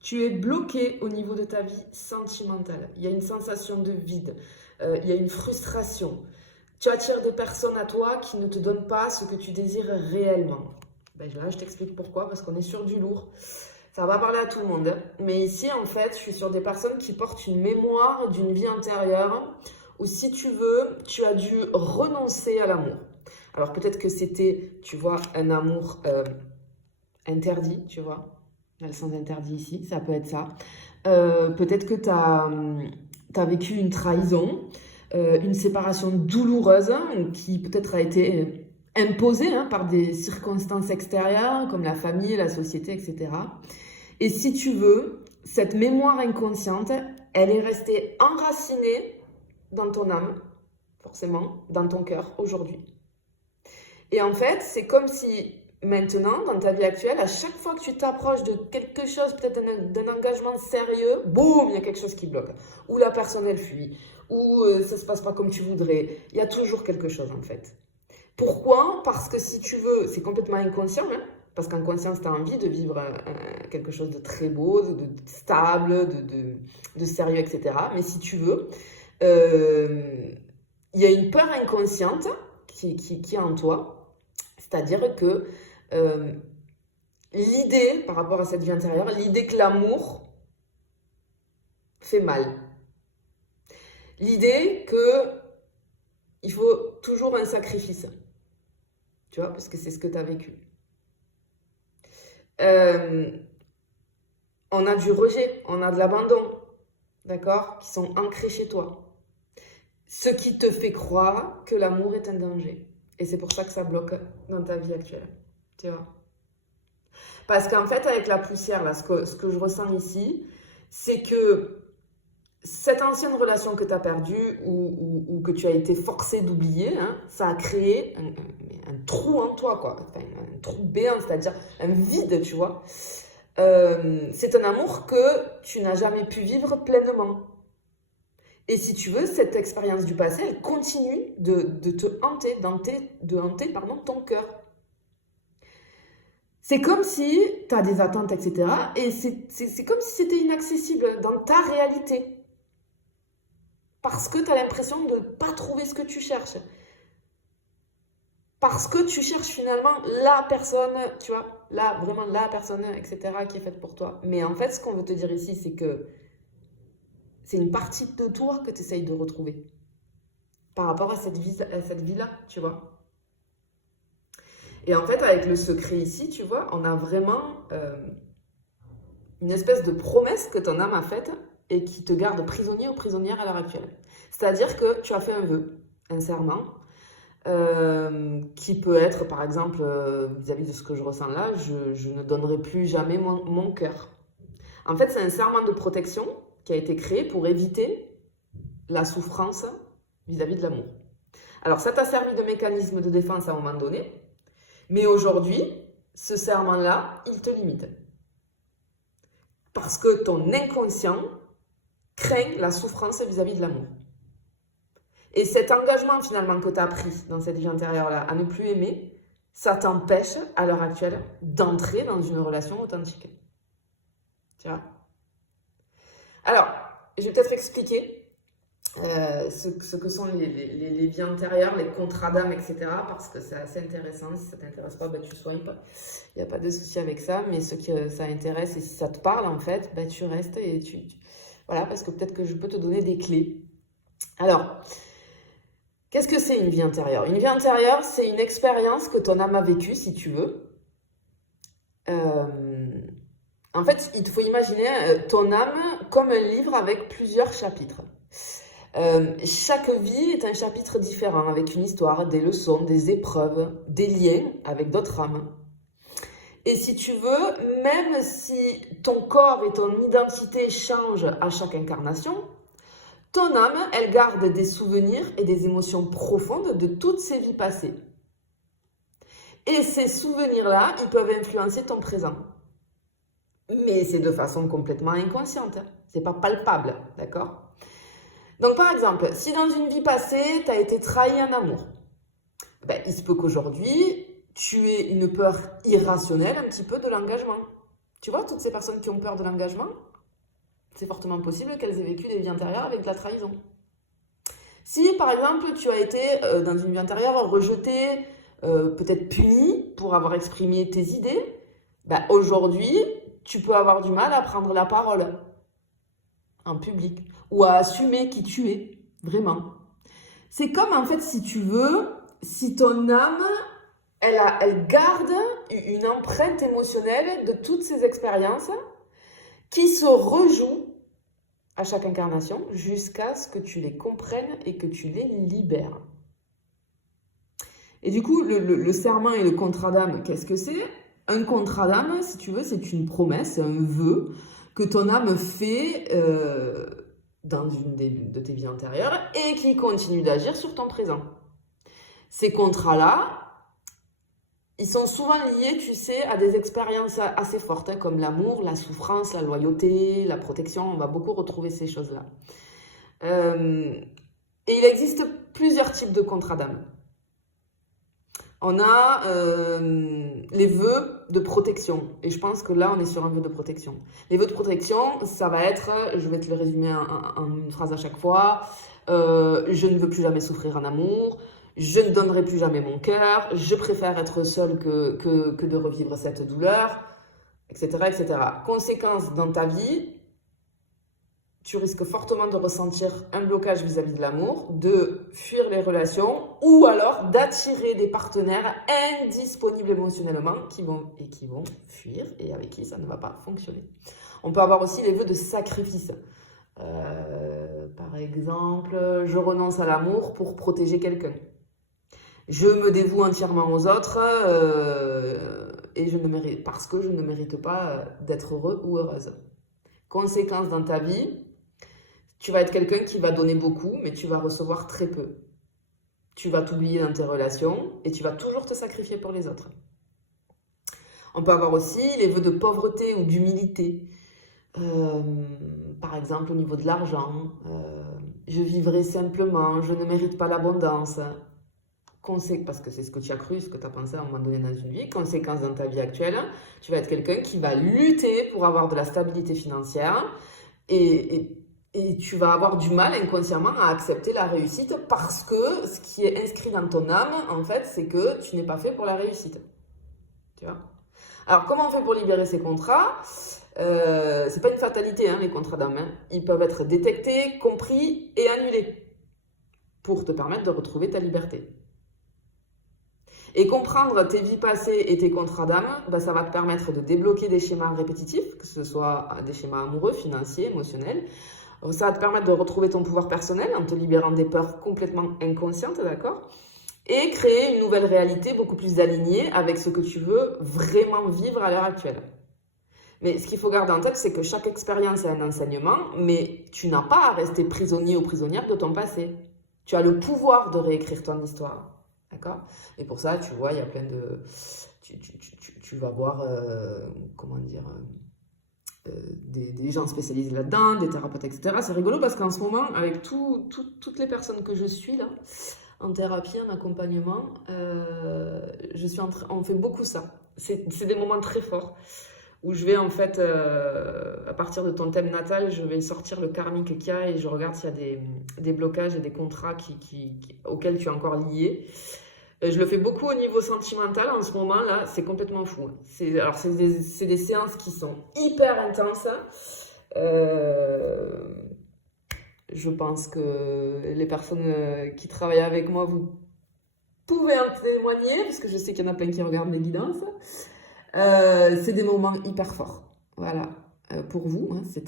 Tu es bloqué au niveau de ta vie sentimentale. Il y a une sensation de vide. Il y a une frustration. Tu attires des personnes à toi qui ne te donnent pas ce que tu désires réellement. Ben là, je t'explique pourquoi, parce qu'on est sur du lourd. Ça va parler à tout le monde. Mais ici, en fait, je suis sur des personnes qui portent une mémoire d'une vie antérieure où, si tu veux, tu as dû renoncer à l'amour. Alors peut-être que c'était, tu vois, un amour interdit, tu vois. Il y a le sens interdit ici, ça peut être ça. Peut-être que tu as vécu une trahison, une séparation douloureuse qui peut-être a été imposée par des circonstances extérieures comme la famille, la société, etc. Et si tu veux, cette mémoire inconsciente, elle est restée enracinée dans ton âme, forcément, dans ton cœur aujourd'hui. Et en fait, c'est comme si maintenant, dans ta vie actuelle, à chaque fois que tu t'approches de quelque chose, peut-être d'un engagement sérieux, boum, il y a quelque chose qui bloque. Ou la personne, elle fuit. Ou ça ne se passe pas comme tu voudrais. Il y a toujours quelque chose, en fait. Pourquoi? Parce que si tu veux, c'est complètement inconscient, parce qu'en conscience, tu as envie de vivre quelque chose de très beau, de stable, de sérieux, etc. Mais si tu veux, il y a une peur inconsciente qui est en toi. C'est-à-dire que l'idée, par rapport à cette vie intérieure, l'idée que l'amour fait mal. L'idée qu'il faut toujours un sacrifice. Tu vois, parce que c'est ce que tu as vécu. On a du rejet, on a de l'abandon, d'accord, qui sont ancrés chez toi. Ce qui te fait croire que l'amour est un danger. Et c'est pour ça que ça bloque dans ta vie actuelle. Tu vois. Parce qu'en fait, avec la poussière, là, ce que je ressens ici, c'est que cette ancienne relation que tu as perdue ou que tu as été forcé d'oublier, ça a créé un trou en toi, quoi. Enfin, un trou béant, c'est-à-dire un vide, tu vois. C'est un amour que tu n'as jamais pu vivre pleinement. Et si tu veux, cette expérience du passé, elle continue de te hanter, de hanter ton cœur. C'est comme si tu as des attentes, etc. Et c'est comme si c'était inaccessible dans ta réalité. Parce que tu as l'impression de ne pas trouver ce que tu cherches. Parce que tu cherches finalement la personne, tu vois, là, vraiment la personne, etc., qui est faite pour toi. Mais en fait, ce qu'on veut te dire ici, c'est que c'est une partie de toi que tu essayes de retrouver. Par rapport à cette vie-là, tu vois. Et en fait, avec le secret ici, tu vois, on a vraiment une espèce de promesse que ton âme a faite et qui te garde prisonnier ou prisonnière à l'heure actuelle. C'est-à-dire que tu as fait un vœu, un serment, qui peut être, par exemple, vis-à-vis de ce que je ressens là, je ne donnerai plus jamais mon cœur. En fait, c'est un serment de protection qui a été créé pour éviter la souffrance vis-à-vis de l'amour. Alors, ça t'a servi de mécanisme de défense à un moment donné, mais aujourd'hui, ce serment-là, il te limite. Parce que ton inconscient craint la souffrance vis-à-vis de l'amour. Et cet engagement finalement que tu as pris dans cette vie antérieure-là à ne plus aimer, ça t'empêche à l'heure actuelle d'entrer dans une relation authentique. Tu vois? Alors, je vais peut-être expliquer ce que sont les vies antérieures, les contrats d'âme, etc. Parce que c'est assez intéressant. Si ça ne t'intéresse pas, tu swipes. Il n'y a pas de souci avec ça. Mais ce que ça intéresse, et si ça te parle, en fait, tu restes et voilà, parce que peut-être que je peux te donner des clés. Alors, qu'est-ce que c'est une vie intérieure? Une vie intérieure, c'est une expérience que ton âme a vécue, si tu veux. En fait, il te faut imaginer ton âme comme un livre avec plusieurs chapitres. Chaque vie est un chapitre différent, avec une histoire, des leçons, des épreuves, des liens avec d'autres âmes. Et si tu veux, même si ton corps et ton identité changent à chaque incarnation, ton âme, elle garde des souvenirs et des émotions profondes de toutes ses vies passées. Et ces souvenirs-là, ils peuvent influencer ton présent. Mais c'est de façon complètement inconsciente. C'est pas palpable, d'accord? Donc par exemple, si dans une vie passée, tu as été trahi en amour, il se peut qu'aujourd'hui, tu aies une peur irrationnelle un petit peu de l'engagement. Tu vois, toutes ces personnes qui ont peur de l'engagement, c'est fortement possible qu'elles aient vécu des vies antérieures avec de la trahison. Si, par exemple, tu as été dans une vie antérieure rejeté, peut-être puni pour avoir exprimé tes idées, ben, aujourd'hui, tu peux avoir du mal à prendre la parole en public ou à assumer qui tu es, vraiment. C'est comme, en fait, si tu veux, si ton âme, elle garde une empreinte émotionnelle de toutes ces expériences qui se rejouent à chaque incarnation jusqu'à ce que tu les comprennes et que tu les libères. Et du coup, le serment et le contrat d'âme, qu'est-ce que c'est? Un contrat d'âme, si tu veux, c'est une promesse, un vœu que ton âme fait dans une de tes vies antérieures et qui continue d'agir sur ton présent. Ces contrats-là, ils sont souvent liés, tu sais, à des expériences assez fortes, hein, comme l'amour, la souffrance, la loyauté, la protection. On va beaucoup retrouver ces choses-là. Et il existe plusieurs types de contrats d'âme. On a les vœux de protection. Et je pense que là, on est sur un vœu de protection. Les vœux de protection, ça va être, je vais te le résumer en une phrase à chaque fois, je ne veux plus jamais souffrir en amour, je ne donnerai plus jamais mon cœur, je préfère être seule que de revivre cette douleur, etc., etc. Conséquence dans ta vie, tu risques fortement de ressentir un blocage vis-à-vis de l'amour, de fuir les relations ou alors d'attirer des partenaires indisponibles émotionnellement qui vont fuir et avec qui ça ne va pas fonctionner. On peut avoir aussi les vœux de sacrifice. Par exemple, je renonce à l'amour pour protéger quelqu'un. Je me dévoue entièrement aux autres et parce que je ne mérite pas d'être heureux ou heureuse. Conséquence dans ta vie, tu vas être quelqu'un qui va donner beaucoup, mais tu vas recevoir très peu. Tu vas t'oublier dans tes relations et tu vas toujours te sacrifier pour les autres. On peut avoir aussi les vœux de pauvreté ou d'humilité. Par exemple, au niveau de l'argent, je vivrai simplement, je ne mérite pas l'abondance. Parce que c'est ce que tu as cru, ce que tu as pensé à un moment donné dans une vie. Conséquence dans ta vie actuelle, tu vas être quelqu'un qui va lutter pour avoir de la stabilité financière et tu vas avoir du mal inconsciemment à accepter la réussite parce que ce qui est inscrit dans ton âme, en fait, c'est que tu n'es pas fait pour la réussite. Tu vois? Alors, comment on fait pour libérer ces contrats? C'est pas une fatalité, hein, les contrats d'âme. Hein. Ils peuvent être détectés, compris et annulés pour te permettre de retrouver ta liberté. Et comprendre tes vies passées et tes contrats d'âme, bah, ça va te permettre de débloquer des schémas répétitifs, que ce soit des schémas amoureux, financiers, émotionnels. Ça va te permettre de retrouver ton pouvoir personnel en te libérant des peurs complètement inconscientes, d'accord? Et créer une nouvelle réalité beaucoup plus alignée avec ce que tu veux vraiment vivre à l'heure actuelle. Mais ce qu'il faut garder en tête, c'est que chaque expérience est un enseignement, mais tu n'as pas à rester prisonnier ou prisonnière de ton passé. Tu as le pouvoir de réécrire ton histoire. D'accord? Et pour ça, tu vois, il y a plein de... Tu vas voir, des gens spécialisés là-dedans, des thérapeutes, etc. C'est rigolo parce qu'en ce moment, avec toutes les personnes que je suis là, en thérapie, en accompagnement, on fait beaucoup ça. C'est des moments très forts où je vais en fait, à partir de ton thème natal, je vais sortir le karmique qu'il y a et je regarde s'il y a des blocages et des contrats auxquels tu es encore lié. Je le fais beaucoup au niveau sentimental en ce moment là, c'est complètement fou. C'est des séances qui sont hyper intenses. Je pense que les personnes qui travaillent avec moi, vous pouvez en témoigner, parce que je sais qu'il y en a plein qui regardent les guidances. C'est des moments hyper forts. Voilà. Pour vous, hein, c'est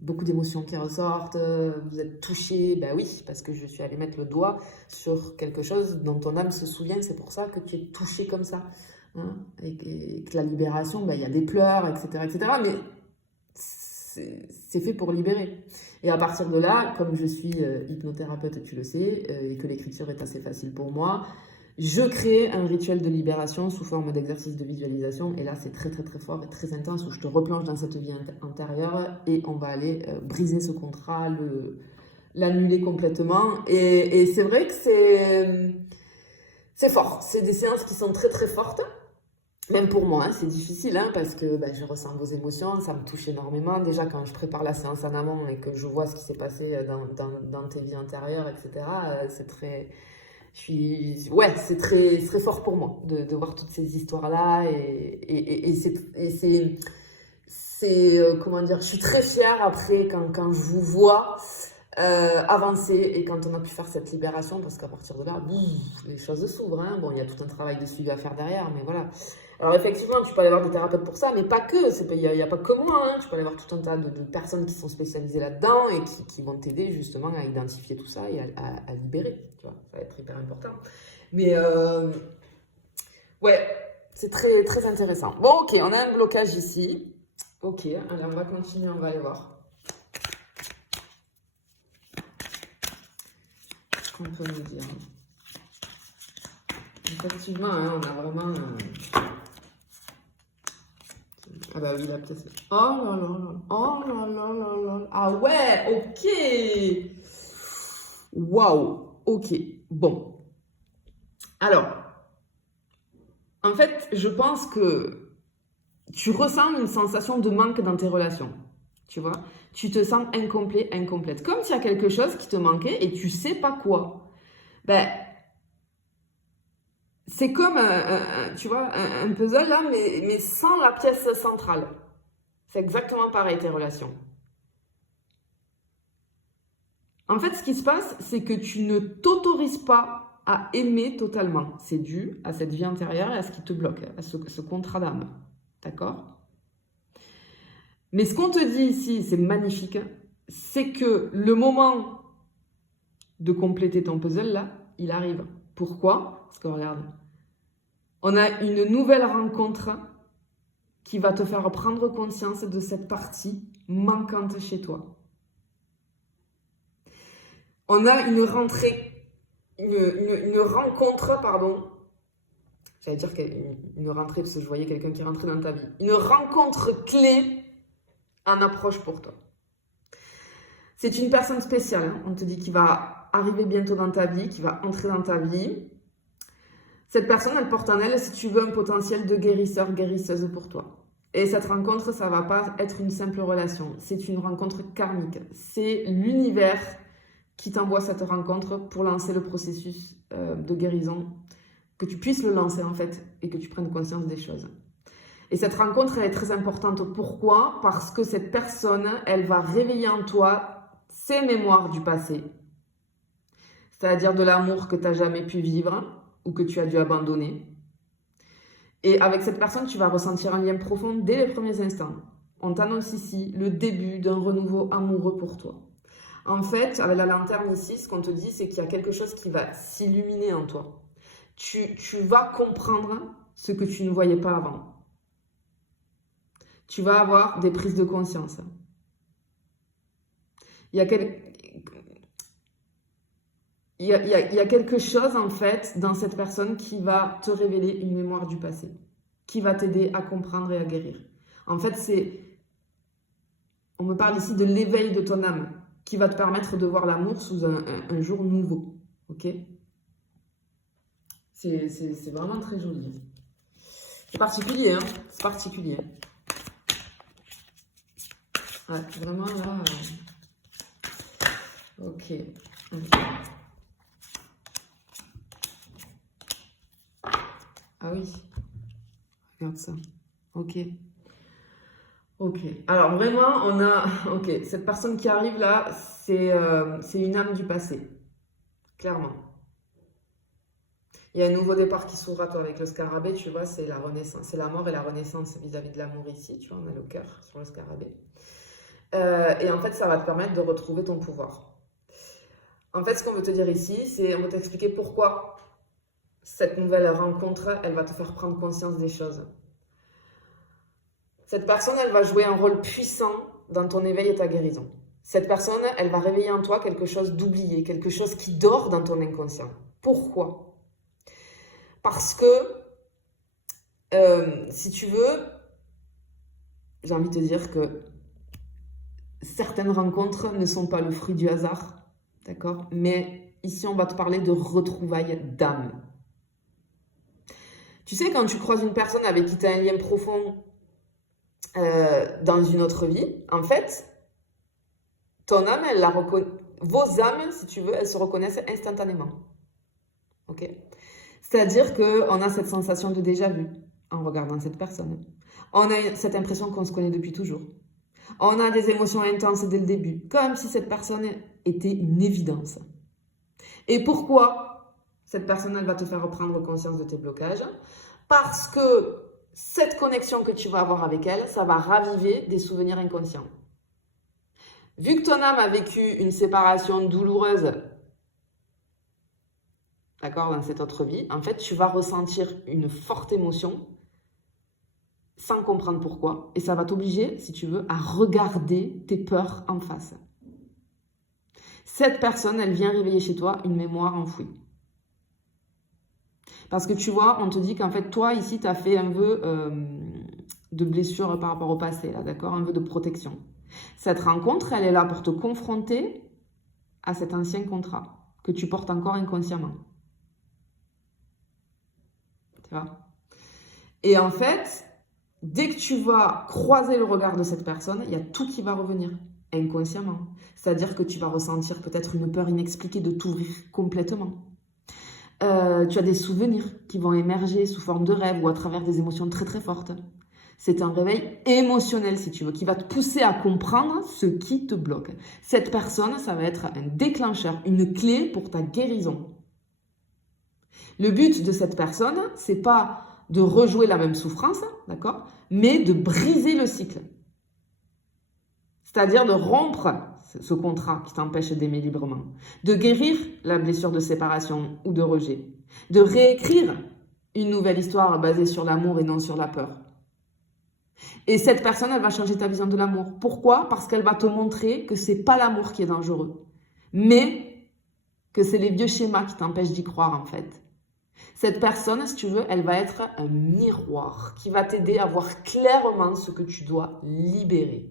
beaucoup d'émotions qui ressortent, vous êtes touché, ben oui, parce que je suis allée mettre le doigt sur quelque chose dont ton âme se souvient, c'est pour ça que tu es touché comme ça. Hein, et que la libération, ben, y a des pleurs, etc., mais c'est fait pour libérer. Et à partir de là, comme je suis hypnothérapeute, tu le sais, et que l'écriture est assez facile pour moi, je crée un rituel de libération sous forme d'exercice de visualisation. Et là, c'est très, très, très fort et très intense où je te replonge dans cette vie intérieure et on va aller briser ce contrat, l'annuler complètement. Et c'est vrai que c'est fort. C'est des séances qui sont très, très fortes. Même pour moi, hein, c'est difficile hein, parce que je ressens vos émotions, ça me touche énormément. Déjà, quand je prépare la séance en amont et que je vois ce qui s'est passé dans tes vies antérieures, etc., c'est très... Ouais, c'est très fort pour moi de voir toutes ces histoires-là comment dire, je suis très fière après quand je vous vois avancer et quand on a pu faire cette libération parce qu'à partir de là, les choses s'ouvrent. Hein. Bon, il y a tout un travail de suivi à faire derrière, mais voilà. Alors effectivement, tu peux aller voir des thérapeutes pour ça, mais pas que. Il n'y a pas que moi. Hein. Tu peux aller voir tout un tas de personnes qui sont spécialisées là-dedans et qui vont t'aider justement à identifier tout ça et à libérer. Tu vois, ça va être hyper important. Mais ouais, c'est très, très intéressant. Bon, ok, on a un blocage ici. Ok, allez, on va continuer, on va aller voir. Qu'est-ce qu'on peut nous dire? Effectivement, hein, on a vraiment... Ah bah oui, là peut-être... Oh là là là, oh là là là là. Ah ouais, ok. Waouh, ok, bon. Alors, en fait, je pense que tu ressens une sensation de manque dans tes relations. Tu vois, tu te sens incomplet, incomplète. Comme s'il y a quelque chose qui te manquait et tu sais pas quoi. Ben, c'est comme, tu vois, un puzzle là, mais sans la pièce centrale. C'est exactement pareil, tes relations. En fait, ce qui se passe, c'est que tu ne t'autorises pas à aimer totalement. C'est dû à cette vie intérieure et à ce qui te bloque, à ce contrat d'âme. D'accord ? Mais ce qu'on te dit ici, c'est magnifique, c'est que le moment de compléter ton puzzle là, il arrive. Pourquoi ? Parce que regarde, on a une nouvelle rencontre qui va te faire prendre conscience de cette partie manquante chez toi. On a une rentrée, une rencontre, pardon. J'allais dire une rentrée parce que je voyais quelqu'un qui rentrait dans ta vie. Une rencontre clé en approche pour toi. C'est une personne spéciale, hein. On te dit qu'il va arriver bientôt dans ta vie, qui va entrer dans ta vie. Cette personne, elle porte en elle, si tu veux, un potentiel de guérisseur, guérisseuse pour toi. Et cette rencontre, ça ne va pas être une simple relation. C'est une rencontre karmique. C'est l'univers qui t'envoie cette rencontre pour lancer le processus de guérison, que tu puisses le lancer en fait et que tu prennes conscience des choses. Et cette rencontre, elle est très importante. Pourquoi ? Parce que cette personne, elle va réveiller en toi ses mémoires du passé, c'est-à-dire de l'amour que tu n'as jamais pu vivre ou que tu as dû abandonner. Et avec cette personne, tu vas ressentir un lien profond dès les premiers instants. On t'annonce ici le début d'un renouveau amoureux pour toi. En fait, avec la lanterne ici, ce qu'on te dit, c'est qu'il y a quelque chose qui va s'illuminer en toi. Tu vas comprendre ce que tu ne voyais pas avant. Tu vas avoir des prises de conscience. Il y a quelque chose, en fait, dans cette personne qui va te révéler une mémoire du passé, qui va t'aider à comprendre et à guérir. En fait, on me parle ici de l'éveil de ton âme, qui va te permettre de voir l'amour sous un jour nouveau. Ok ? C'est vraiment très joli. C'est particulier, hein ? C'est particulier. Ouais, vraiment là... Ok. Ah oui. Regarde ça. Ok. Ok. Alors vraiment, on a... Ok, cette personne qui arrive là, c'est une âme du passé. Clairement. Il y a un nouveau départ qui s'ouvre à toi avec le scarabée, tu vois, c'est la renaissance. C'est la mort et la renaissance vis-à-vis de l'amour ici, tu vois, on a le cœur sur le scarabée. Et en fait, ça va te permettre de retrouver ton pouvoir. En fait, ce qu'on veut te dire ici, c'est on va t'expliquer pourquoi cette nouvelle rencontre, elle va te faire prendre conscience des choses. Cette personne, elle va jouer un rôle puissant dans ton éveil et ta guérison. Cette personne, elle va réveiller en toi quelque chose d'oublié, quelque chose qui dort dans ton inconscient. Pourquoi ? Parce que, si tu veux, j'ai envie de te dire que certaines rencontres ne sont pas le fruit du hasard, d'accord ? Mais ici, on va te parler de retrouvailles d'âme. Tu sais, quand tu croises une personne avec qui tu as un lien profond dans une autre vie, en fait, ton âme, vos âmes, si tu veux, elles se reconnaissent instantanément. Ok? C'est-à-dire qu'on a cette sensation de déjà-vu en regardant cette personne. On a cette impression qu'on se connaît depuis toujours. On a des émotions intenses dès le début, comme si cette personne était une évidence. Et pourquoi cette personne, elle va te faire prendre conscience de tes blocages? Parce que cette connexion que tu vas avoir avec elle, ça va raviver des souvenirs inconscients. Vu que ton âme a vécu une séparation douloureuse, d'accord, dans cette autre vie, en fait, tu vas ressentir une forte émotion sans comprendre pourquoi. Et ça va t'obliger, si tu veux, à regarder tes peurs en face. Cette personne, elle vient réveiller chez toi une mémoire enfouie. Parce que tu vois, on te dit qu'en fait, toi, ici, tu as fait un vœu de blessure par rapport au passé, là, d'accord? Un vœu de protection. Cette rencontre, elle est là pour te confronter à cet ancien contrat que tu portes encore inconsciemment. Tu vois? Et en fait, dès que tu vas croiser le regard de cette personne, il y a tout qui va revenir inconsciemment. C'est-à-dire que tu vas ressentir peut-être une peur inexpliquée de t'ouvrir complètement. Tu as des souvenirs qui vont émerger sous forme de rêve ou à travers des émotions très très fortes. C'est un réveil émotionnel, si tu veux, qui va te pousser à comprendre ce qui te bloque. Cette personne, ça va être un déclencheur, une clé pour ta guérison. Le but de cette personne, c'est pas de rejouer la même souffrance, d'accord, mais de briser le cycle. C'est-à-dire de rompre ce contrat qui t'empêche d'aimer librement, de guérir la blessure de séparation ou de rejet, de réécrire une nouvelle histoire basée sur l'amour et non sur la peur. Et cette personne, elle va changer ta vision de l'amour. Pourquoi? Parce qu'elle va te montrer que c'est pas l'amour qui est dangereux, mais que c'est les vieux schémas qui t'empêchent d'y croire en fait. Cette personne, si tu veux, elle va être un miroir qui va t'aider à voir clairement ce que tu dois libérer.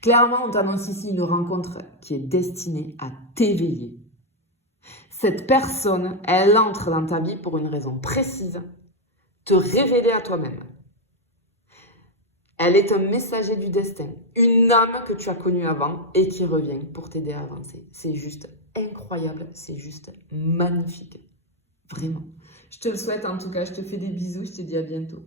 Clairement, on t'annonce ici une rencontre qui est destinée à t'éveiller. Cette personne, elle entre dans ta vie pour une raison précise, te révéler à toi-même. Elle est un messager du destin, une âme que tu as connue avant et qui revient pour t'aider à avancer. C'est juste incroyable, c'est juste magnifique. Vraiment. Je te le souhaite en tout cas, je te fais des bisous, je te dis à bientôt.